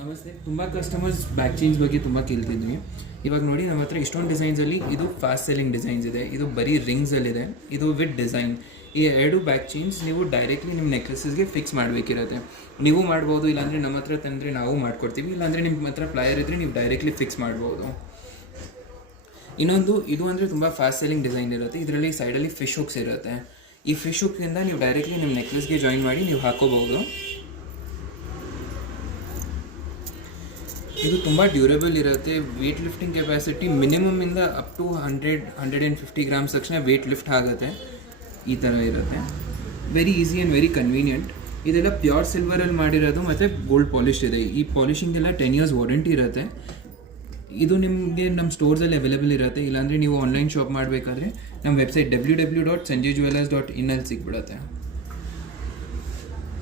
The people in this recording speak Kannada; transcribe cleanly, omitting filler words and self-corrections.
ನಮಸ್ತೆ. ತುಂಬ ಕಸ್ಟಮರ್ಸ್ ಬ್ಯಾಕ್ ಚೈನ್ಸ್ ಬಗ್ಗೆ ತುಂಬ ಕೇಳ್ತಿದ್ವಿ. ಇವಾಗ ನೋಡಿ ನಮ್ಮ ಹತ್ರ ಇಷ್ಟೊಂದು ಡಿಸೈನ್ಸಲ್ಲಿ ಇದು ಫಾಸ್ಟ್ ಸೆಲ್ಲಿಂಗ್ ಡಿಸೈನ್ಸ್ ಇದೆ. ಇದು ಬರೀ ರಿಂಗ್ಸಲ್ಲಿದೆ. ಇದು ವಿತ್ ಡಿಸೈನ್. ಈ ಎರಡು ಬ್ಯಾಕ್ ಚೈನ್ಸ್ ನೀವು ಡೈರೆಕ್ಟ್ಲಿ ನಿಮ್ಮ ನೆಕ್ಲೆಸಸ್ಗೆ ಫಿಕ್ಸ್ ಮಾಡಬೇಕಿರುತ್ತೆ. ನೀವು ಮಾಡ್ಬೋದು, ಇಲ್ಲಾಂದರೆ ನಮ್ಮ ಹತ್ರ ತಂದರೆ ನಾವು ಮಾಡ್ಕೊಡ್ತೀವಿ. ಇಲ್ಲಾಂದರೆ ನಿಮ್ಮ ಹತ್ರ ಪ್ಲಾಯರ್ ಇದ್ದರೆ ನೀವು ಡೈರೆಕ್ಟ್ಲಿ ಫಿಕ್ಸ್ ಮಾಡ್ಬೋದು. ಇನ್ನೊಂದು ಇದು ಅಂದರೆ ತುಂಬ ಫಾಸ್ಟ್ ಸೆಲ್ಲಿಂಗ್ ಡಿಸೈನ್ ಇರುತ್ತೆ. ಇದರಲ್ಲಿ ಸೈಡಲ್ಲಿ ಫಿಶ್ ಹುಕ್ಸ್ ಇರುತ್ತೆ. ಈ ಫಿಶ್ ಹುಕ್ಕಿಂದ ನೀವು ಡೈರೆಕ್ಟ್ಲಿ ನಿಮ್ಮ ನೆಕ್ಲೆಸ್ಗೆ ಜಾಯಿನ್ ಮಾಡಿ ನೀವು ಹಾಕೋಬಹುದು. ಇದು ತುಂಬ ಡ್ಯೂರೇಬಲ್ ಇರುತ್ತೆ. ವೇಟ್ ಲಿಫ್ಟಿಂಗ್ ಕೆಪಾಸಿಟಿ ಮಿನಿಮಮಿಂದ ಅಪ್ ಟು 100-150 ಗ್ರಾಮ್ಸ್ ತಕ್ಷಣ ವೇಟ್ ಲಿಫ್ಟ್ ಆಗುತ್ತೆ. ಈ ಥರ ಇರುತ್ತೆ. Very easy and very convenient. ಇದೆಲ್ಲ ಪ್ಯೂರ್ ಸಿಲ್ವರಲ್ಲಿ ಮಾಡಿರೋದು ಮತ್ತು ಗೋಲ್ಡ್ ಪಾಲಿಶ್ ಇದೆ. ಈ ಪಾಲಿಶಿಂಗೆಲ್ಲ 10 years ವಾರಂಟಿ ಇರುತ್ತೆ. ಇದು ನಿಮಗೆ ನಮ್ಮ ಸ್ಟೋರ್ಸಲ್ಲಿ ಅವೈಲೇಬಲ್ ಇರುತ್ತೆ. ಇಲ್ಲಾಂದರೆ ನೀವು ಆನ್ಲೈನ್ ಶಾಪ್ ಮಾಡಬೇಕಾದ್ರೆ ನಮ್ಮ ವೆಬ್ಸೈಟ್ www.sanjayjewellers.in ಅಲ್ಲಿ ಸಿಗ್ಬಿಡುತ್ತೆ.